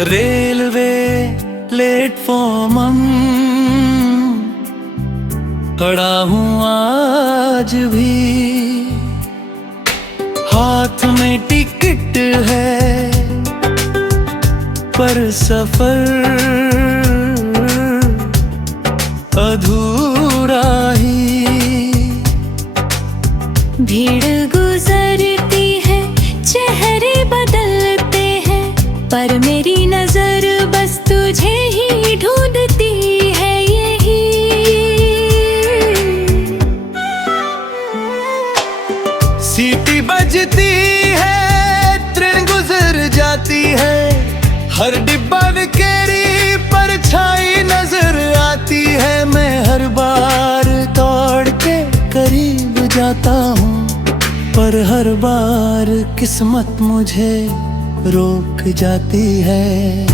Railway platform खड़ा हूँ आज भी, हाथ में टिकट है पर सफर अधूरा ही। भीड़ गुजरती है, चेहरे बदलते हैं, पर मेरी नजर बस तुझे ही ढूंढती है यही। सीटी बजती है, ट्रेन गुजर जाती है, हर डिब्बा विकेरी परछाई नजर आती है। मैं हर बार दौड़ के करीब जाता हूँ, पर हर बार किस्मत मुझे रोक जाती है।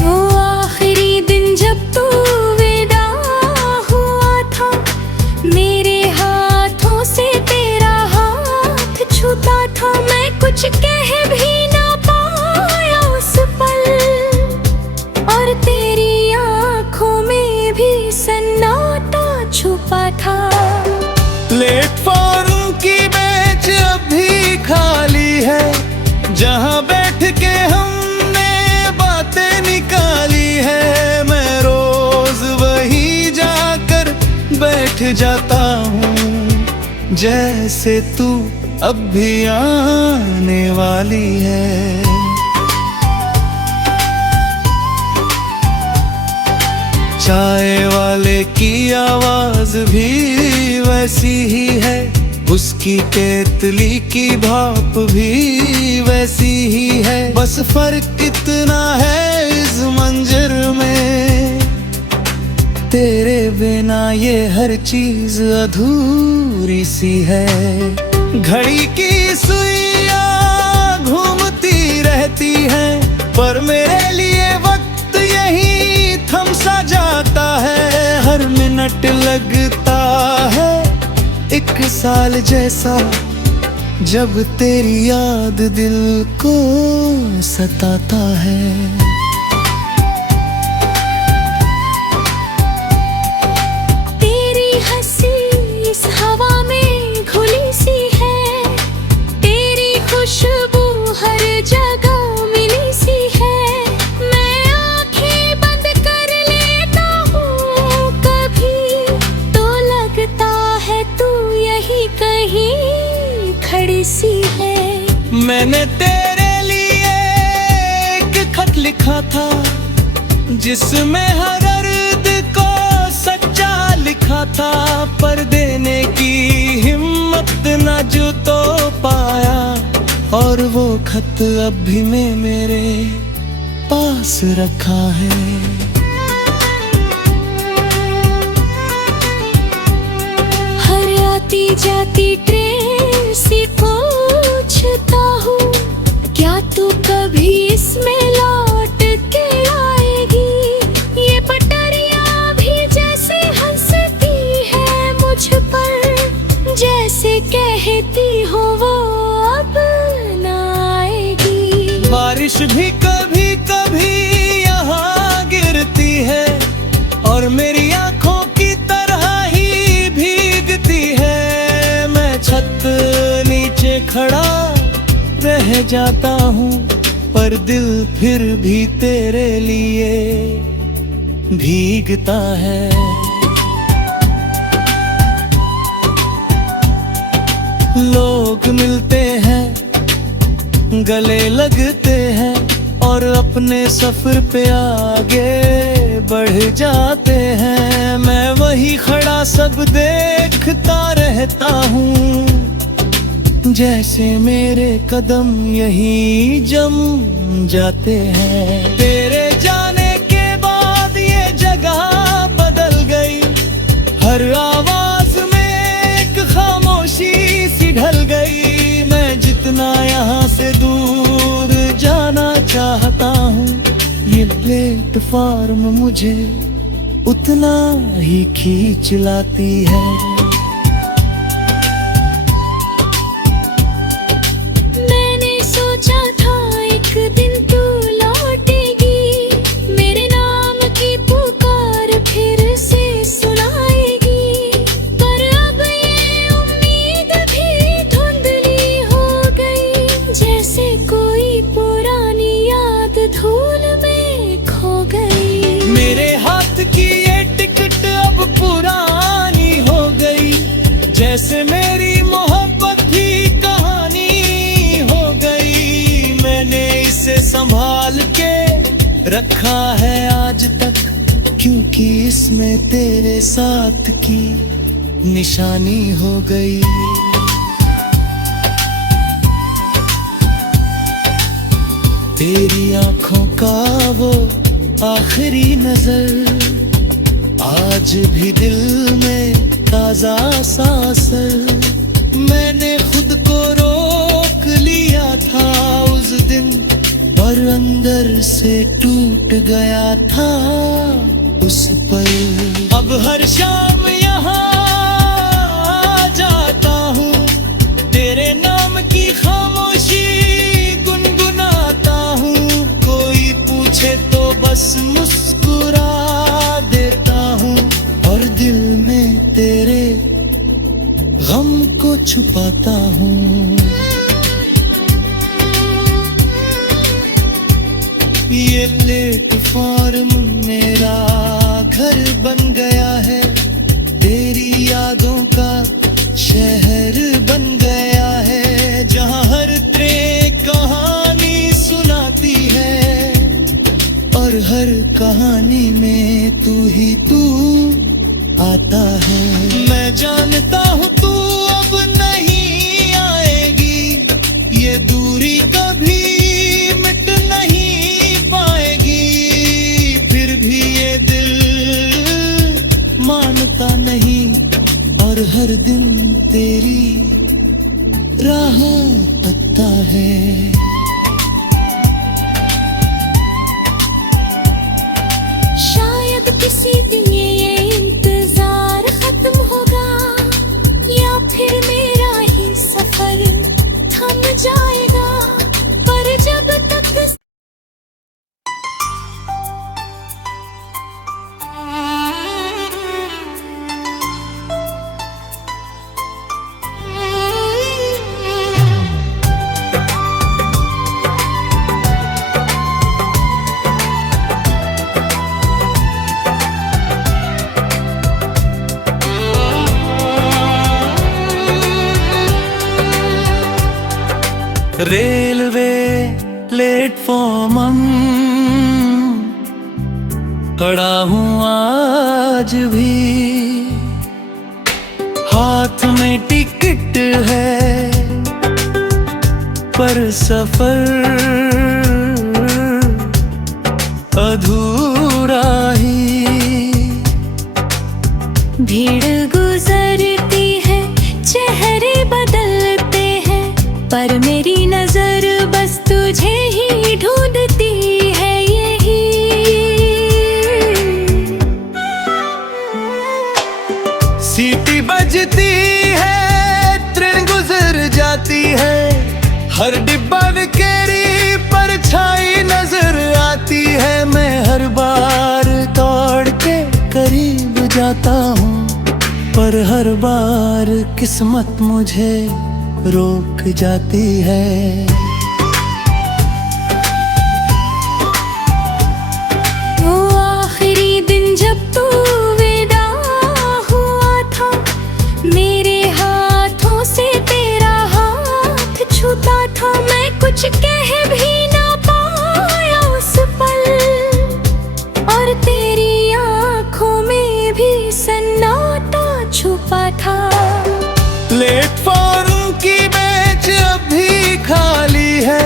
वो आखिरी दिन जब तू विदा हुआ था, मेरे हाथों से तेरा हाथ छूता था। मैं कुछ कह भी ना पाया उस पल, और तेरी आंखों में भी सन्नाटा छुपा था। प्लेटफॉर्म की बेंच अभी खाली है, जहाँ बैठ के हमने बातें निकाली है। मैं रोज वही जाकर बैठ जाता हूँ, जैसे तू अब भी आने वाली है। चाय वाले की आवाज भी वैसी ही है, उसकी केतली की भाप भी वैसी ही है। बस फर्क इतना है इस मंजर में, तेरे बिना ये हर चीज अधूरी सी है। घड़ी की सुइयां घूमती रहती है, पर मेरे लिए वक्त यही थम सा जाता है। हर मिनट लगता है एक साल जैसा, जब तेरी याद दिल को सताता है। तेरी हंसी इस हवा में घुली सी है, तेरी खुशबू हर जगह मिली सी है। मैं आंखें बंद कर लेता हूँ कभी, तो लगता है तू यही कहीं खड़ी सी है। मैंने तेरे लिए एक खत लिखा था, जिसमें हर दर्द को सच्चा लिखा था, पर देने की हिम्मत न जो तो पाया। और वो खत अब भी मैं मेरे पास रखा है। हर आती जाती ट्रेन से पूछता हूँ, क्या तू कभी इसमें लौट के आएगी। ये पटरियाँ भी जैसे हंसती है मुझ पर, जैसे कहती हो वो अब ना आएगी। बारिश भी कभी कभी यहाँ गिरती है, और मेरी आंखों की तरह ही भीगती है। मैं छत नीचे खड़ा रह जाता हूँ, पर दिल फिर भी तेरे लिए भीगता है। लोग मिलते हैं, गले लगते हैं, और अपने सफर पे आगे बढ़ जाते हैं। मैं वही खड़ा सब देखता रहता हूँ, जैसे मेरे कदम यही जम जाते हैं। तेरे जाने के बाद ये जगह बदल गई, हर आवाज में एक खामोशी सी ढल गई। मैं जितना यहाँ से दूर जाना चाहता हूँ, ये प्लेटफॉर्म मुझे उतना ही खींच लाती है। संभाल के रखा है आज तक, क्योंकि इसमें तेरे साथ की निशानी हो गई। तेरी आंखों का वो आखिरी नजर आज भी दिल में ताजा सा असर। मैंने खुद को रोक लिया था उस दिन, पर अंदर से टूट गया था उस पल। अब हर शाम यहाँ आ जाता हूँ, तेरे नाम की खामोशी गुनगुनाता हूँ। कोई पूछे तो बस मुस्कुरा देता हूँ, और दिल में तेरे गम को छुपाता हूँ। ये प्लेटफॉर्म मेरा घर बन गया है, तेरी यादों का शहर बन गया है, जहाँ हर ट्रेन कहानी सुनाती है, और हर कहानी में तू ही तू आता है। मैं जानता हूँ तू अब नहीं आएगी, ये दूरी कभी मिट नहीं पाएगी, फिर भी ये दिल मानता नहीं, और हर दिन तेरी राह तकता है। शायद किसी दिन ये इंतजार खत्म होगा, या फिर मेरा ही सफर थम जाएगा, पर जब तक रेलवे प्लेटफॉर्म खड़ा हूँ आज भी, हाथ में टिकट है पर सफर अधूरा ही। भीड़ गुजरती है, चेहरे बदलते हैं, पर मेरी नजर बस तुझे ही ढूंढती है यही। सीटी बजती है, ट्रेन गुजर जाती है, हर डिब्बा विकेरी परछाई नजर आती है। मैं हर बार दौड़ के करीब जाता हूँ, पर हर बार किस्मत मुझे रोक जाती है। वो आखिरी दिन जब तू विदा हुआ था, मेरे हाथों से तेरा हाथ छूता था, मैं कुछ कह भी ना पाया उस पल, और तेरी आंखों में भी सन्नाटा छुपा था। प्लेटफॉर्म की बेंच अभी खाली है,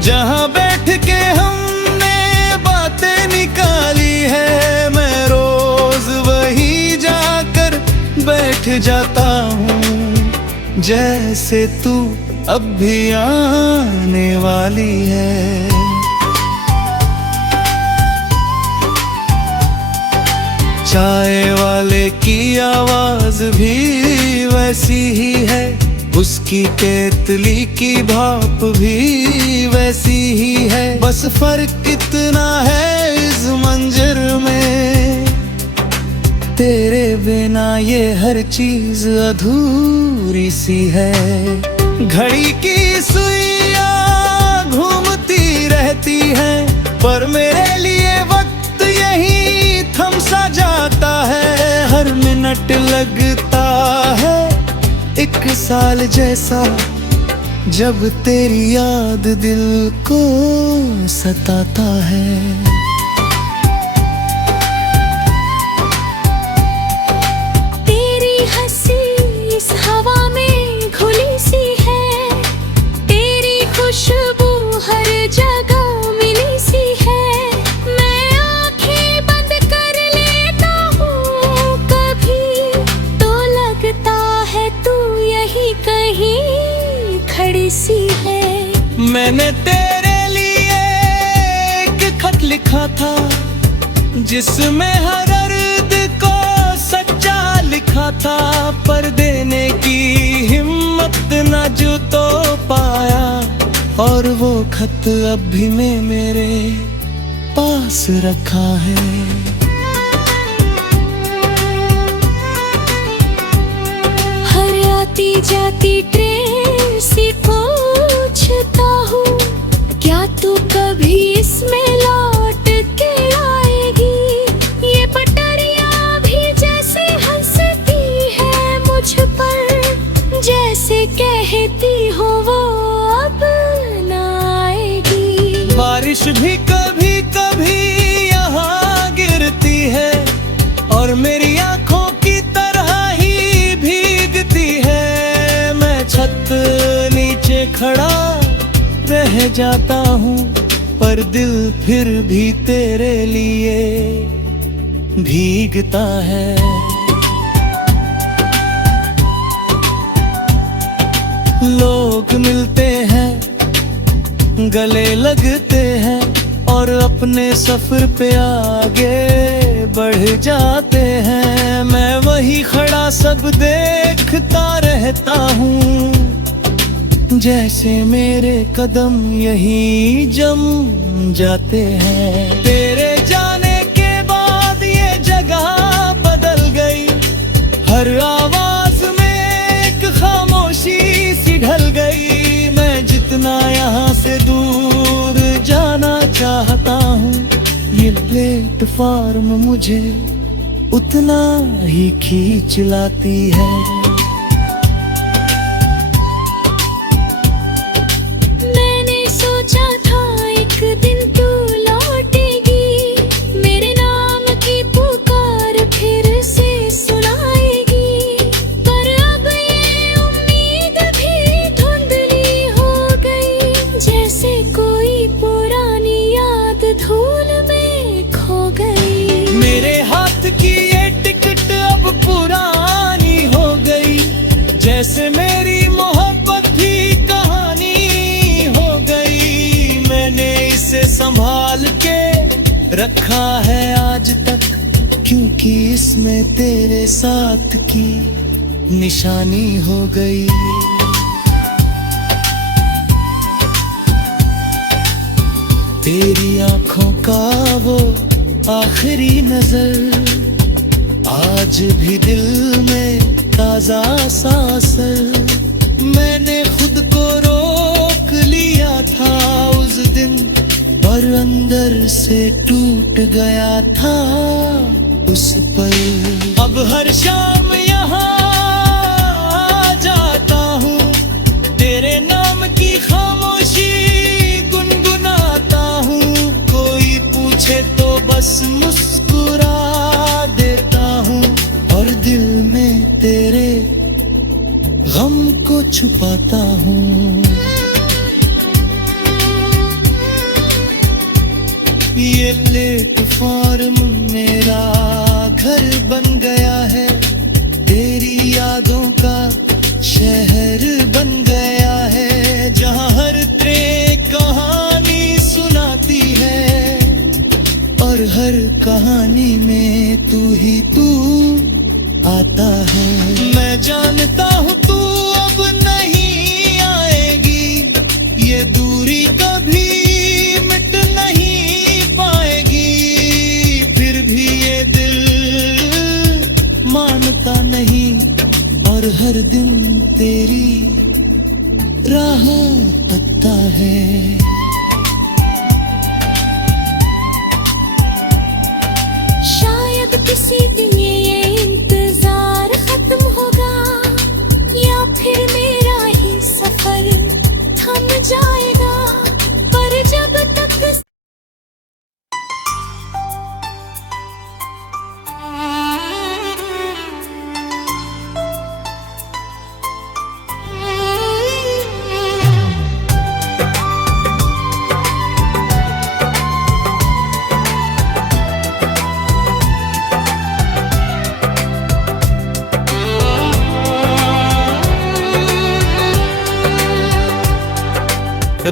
जहाँ बैठ के हमने बातें निकाली है। मैं रोज वही जाकर बैठ जाता हूँ, जैसे तू अब भी आने वाली है। चाय वाले की आवाज भी वैसी ही है, उसकी केतली की भाप भी वैसी ही है। बस फर्क इतना है इस मंजर में, तेरे बिना ये हर चीज अधूरी सी है। घड़ी की सुइयां घूमती रहती है, पर मेरे लिए वक्त यही थम सा जाता है। हर मिनट लगता है एक साल जैसा, जब तेरी याद दिल को सताता है। तेरी हंसी इस हवा में घुली सी है, तेरी खुशबू हर जगह मिली सी है। मैं आंखें बंद कर लेता हूँ कभी, तो लगता है तू यही कहीं खड़ी सी है। मैंने तेरे लिए एक खत लिखा था, जिसमें हर दर्द को सच्चा लिखा था, पर देने की हिम्मत न जो तो पाया। और वो खत अब भी मैं मेरे पास रखा है। हर आती जाती ट्रेन सी पूछता हूँ, क्या तू कभी इसमें लौट के आएगी। ये पटरियाँ भी जैसे हंसती है मुझ पर, जैसे कहती हो वो अब ना आएगी। बारिश भी कभी कभी यहाँ गिरती है, और मेरी आंखों की तरह ही भीगती है। मैं छत नीचे खड़ा रह जाता हूँ, पर दिल फिर भी तेरे लिए भीगता है। लोग मिलते हैं, गले लगते हैं, और अपने सफर पे आगे बढ़ जाते हैं। मैं वही खड़ा सब देखता रहता हूँ, जैसे मेरे कदम यही जम जाते हैं। तेरे जाने के बाद ये जगह बदल गई, हर आवाज में एक खामोशी सी ढल गई। मैं जितना यहाँ से दूर जाना चाहता हूँ, ये प्लेटफॉर्म मुझे उतना ही खींच लाती है। मेरे हाथ की ये टिकट अब पुरानी हो गई, जैसे मेरी मोहब्बत भी कहानी हो गई। मैंने इसे संभाल के रखा है आज तक, क्योंकि इसमें तेरे साथ की निशानी हो गई। तेरी आंखों का वो आखिरी नजर आज भी दिल में ताजा सा असर। मैंने खुद को रोक लिया था उस दिन, पर अंदर से टूट गया था उस पर। अब हर शाम यहाँ आ जाता हूँ, तेरे नाम की खामोशी गुनगुनाता हूँ। कोई पूछे तो बस मुस्कुरा देता हूँ, और दिल में तेरे गम को छुपाता हूँ। ये प्लेटफॉर्म मेरा घर बन गया है, तेरी यादों का शहर बन गया है, जहाँ हर ट्रेन कहानी सुनाती है, और हर कहानी में तू ही तू आता है। मैं जानता हूँ तू अब नहीं आएगी, ये दूरी कभी मिट नहीं पाएगी। फिर भी ये दिल मानता नहीं, और हर दिन तेरी राह तकता है। शायद किसी दिन ये इंतजार खत्म होगा, या फिर मेरा ही सफर थम जाएगा।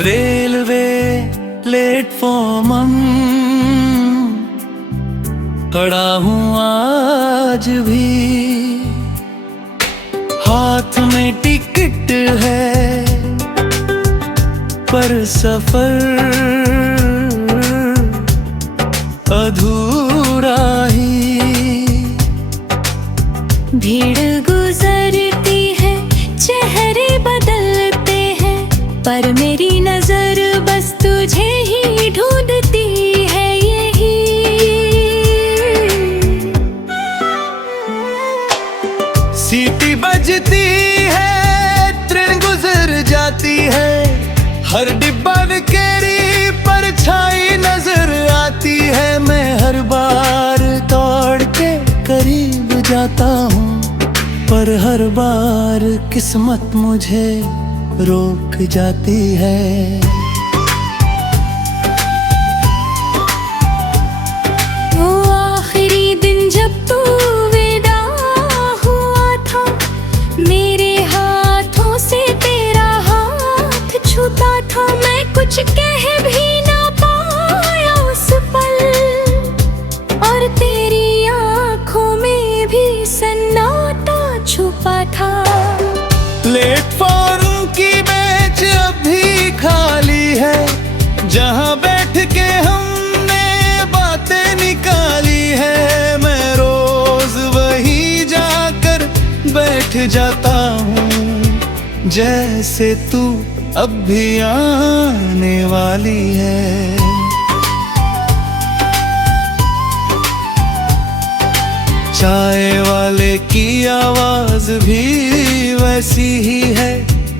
रेलवे प्लेटफॉर्म खड़ा हूँ आज भी, हाथ में टिकट है पर सफर अधूरा ही। भीड़ गुजरती है, चेहरे बदलते हैं, पर मेरी नजर बस तुझे ही ढूंढती है यही। सीटी बजती है, ट्रेन गुजर जाती है, हर डिब्बा विकेरी परछाई नजर आती है। मैं हर बार दौड़ के करीब जाता हूँ, पर हर बार किस्मत मुझे रोक जाती है। वो आखिरी दिन जब तू विदा हुआ था, मेरे हाथों से तेरा हाथ छूता था। मैं कुछ कह भी ना पाया उस पल, और तेरी आंखों में भी सन्नाटा छुपा था। प्लेटफॉर्म की बेंच अभी खाली है, जहाँ बैठ के हमने बातें निकाली है। मैं रोज वही जाकर बैठ जाता हूँ, जैसे तू अब भी आने वाली है। चाय वाले की आवाज भी वैसी ही है,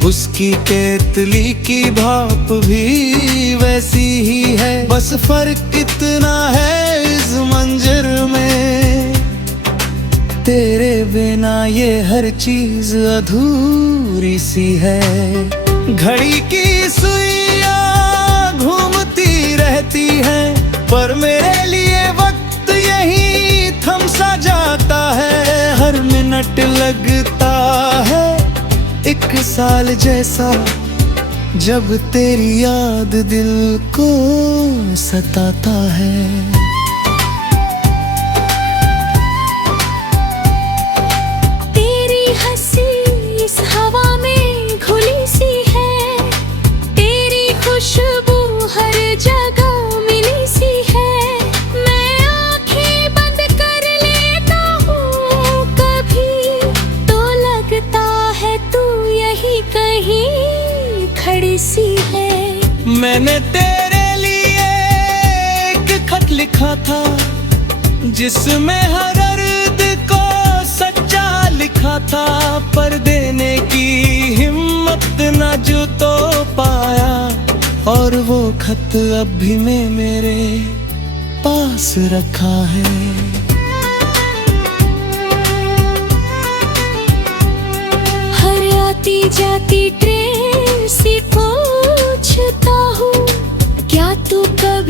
उसकी केतली की भाप भी वैसी ही है। बस फर्क इतना है इस मंजर में, तेरे बिना ये हर चीज अधूरी सी है। घड़ी की सुइयां घूमती रहती है, पर मेरे लिए वक्त यही थम सा जाता है। हर मिनट लगता है एक साल जैसा, जब तेरी याद दिल को सताता है। तेरी हंसी इस हवा में घुली सी है, तेरी खुशबू हर जगह मिली सी है। मैं आंखें बंद कर लेता हूँ कभी, तो लगता है तू यही कहीं खड़ी सी है। मैंने तेरे लिए एक खत लिखा था, जिसमें हर दर्द को सच्चा लिखा था, पर देने की हिम्मत न जो तो पाया। और वो खत अब भी मैं मेरे पास रखा है। हर आती जाती ट्रेन सी पूछता हूँ, क्या तू कभी